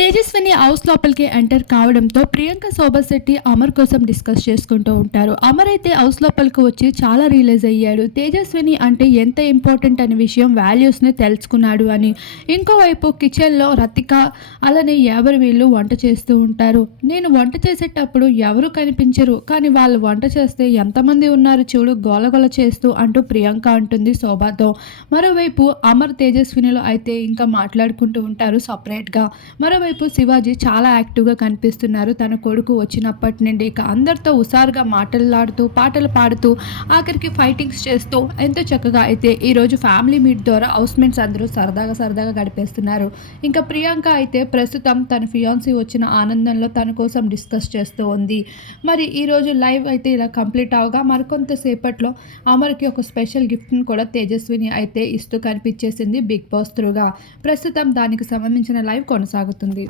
Tejaswini house లోపలికి enter కావడంతో ప్రియాంక శోభా శెట్టి అమర్ కోసం డిస్కస్ చేసుకుంటూ ఉంటారు. అమర్ అయితే హౌస్ లోపలికి వచ్చి చాలా రియలైజ్ అయ్యాడు. తేజస్విని అంటే ఎంత ఇంపార్టెంట్ అనే విషయం వాల్యూస్ని తెలుసుకున్నాడు అని. ఇంకోవైపు కిచెన్లో రతిక అలానే ఎవరు వీళ్ళు వంట చేస్తూ ఉంటారు. నేను వంట చేసేటప్పుడు ఎవరు కనిపించరు. కానీ వాళ్ళు వంట చేస్తే ఎంతమంది ఉన్నారు చూడు గోలగోల చేస్తూ అంటూ ప్రియాంక అంటుంది శోభాతో. మరోవైపు అమర్ తేజస్వినిలో అయితే ఇంకా మాట్లాడుకుంటూ ఉంటారు సపరేట్గా మరోవైపు శివాజీ చాలా యాక్టివ్గా కనిపిస్తున్నారు. తన కొడుకు వచ్చినప్పటి నుండి ఇక అందరితో హుషారుగా మాటలాడుతూ పాటలు పాడుతూ ఆఖరికి ఫైటింగ్స్ చేస్తూ ఎంతో చక్కగా అయితే ఈరోజు ఫ్యామిలీ మీట్ ద్వారా హౌస్ మేట్స్ అందరూ సరదాగా సరదాగా గడిపేస్తున్నారు. ఇంకా ప్రియాంక అయితే ప్రస్తుతం తన ఫియాన్సీ వచ్చిన ఆనందంలో తన కోసం డిస్కస్ చేస్తూ ఉంది. మరి ఈరోజు లైవ్ అయితే ఇలా కంప్లీట్ అవగా మరికొంతసేపట్లో అమర్కి ఒక స్పెషల్ గిఫ్ట్ని కూడా తేజస్విని అయితే ఇస్తూ కనిపించేసింది బిగ్ బాస్ త్రూగా. ప్రస్తుతం దానికి సంబంధించిన లైవ్ కొనసాగుతుంది. ఉంది